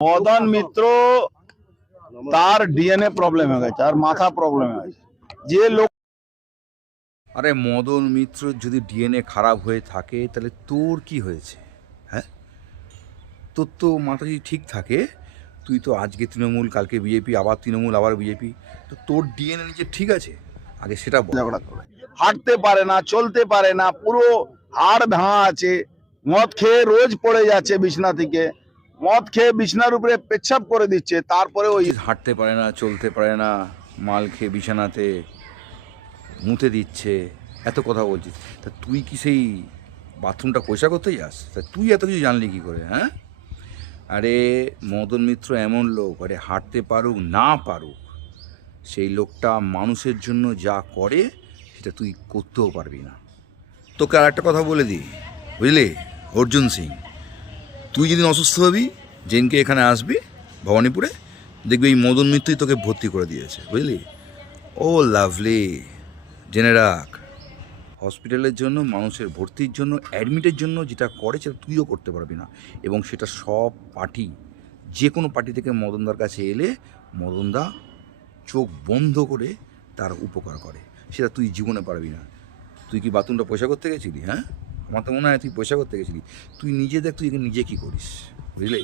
মদন মিত্র তার DNA problem হয়ে গেছে আর মাথা প্রবলেম হয়ে গেছে। যে লোক আরে মদন মিত্র যদি ডিএনএ খারাপ হয়ে থাকে তাহলে তোর কি হয়েছে? হ্যাঁ, তোর তো মাথা যদি ঠিক থাকে, তুই তো আজকে তৃণমূল, কালকে বিজেপি, আবার তৃণমূল, আবার বিজেপি, তো তোর ডিএনএ নিজে ঠিক আছে? আগে সেটা বল। ঝগড়া করে হাঁটতে পারে না, চলতে পারে না, পুরো হাড় ভাঙা আছে। মদ খেয়ে রোজ পড়ে যাচ্ছে বিছনা থেকে, মদ খেয়ে বিছনার উপরে পেচ্ছাপ করে দিচ্ছে। তারপরে ওই হাঁটতে পারে না, চলতে পারে না, মাল খেয়ে বিছানাতে মুতে দিচ্ছে, এত কথা বলছিস। তা তুই কি সেই বাথরুমটা পয়সা করতে যাস? তা তুই এত কিছু জানলি কী করে? হ্যাঁ, আরে মদন মিত্র এমন লোক, আরে হাঁটতে পারুক না পারুক, সেই লোকটা মানুষের জন্য যা করে সেটা তুই করতেও পারবি না। তোকে আর একটা কথা বলে দিই, বুঝলি অর্জুন সিং, তুই যেদিন অসুস্থ হবি, যেদিনকে এখানে আসবি ভবানীপুরে, দেখবি এই মদন মিত্রই তোকে ভর্তি করে দিয়েছে, বুঝলি? ও লাভলি, জেনে রাখ, হসপিটালের জন্য, মানুষের ভর্তির জন্য, অ্যাডমিটের জন্য যেটা করে সেটা তুইও করতে পারবি না। এবং সেটা সব পার্টি, যে কোনো পার্টি থেকে মদনদার কাছে এলে মদনদা চোখ বন্ধ করে তার উপকার করে, সেটা তুই জীবনে পারবি না। তুই কি বাথরুমটা পয়সা করতে গেছিলি? হ্যাঁ, আমার তো মনে হয় তুই পয়সা করতে গেছিলি। তুই নিজে দেখ, তুই নিজে কী করিস, বুঝলি?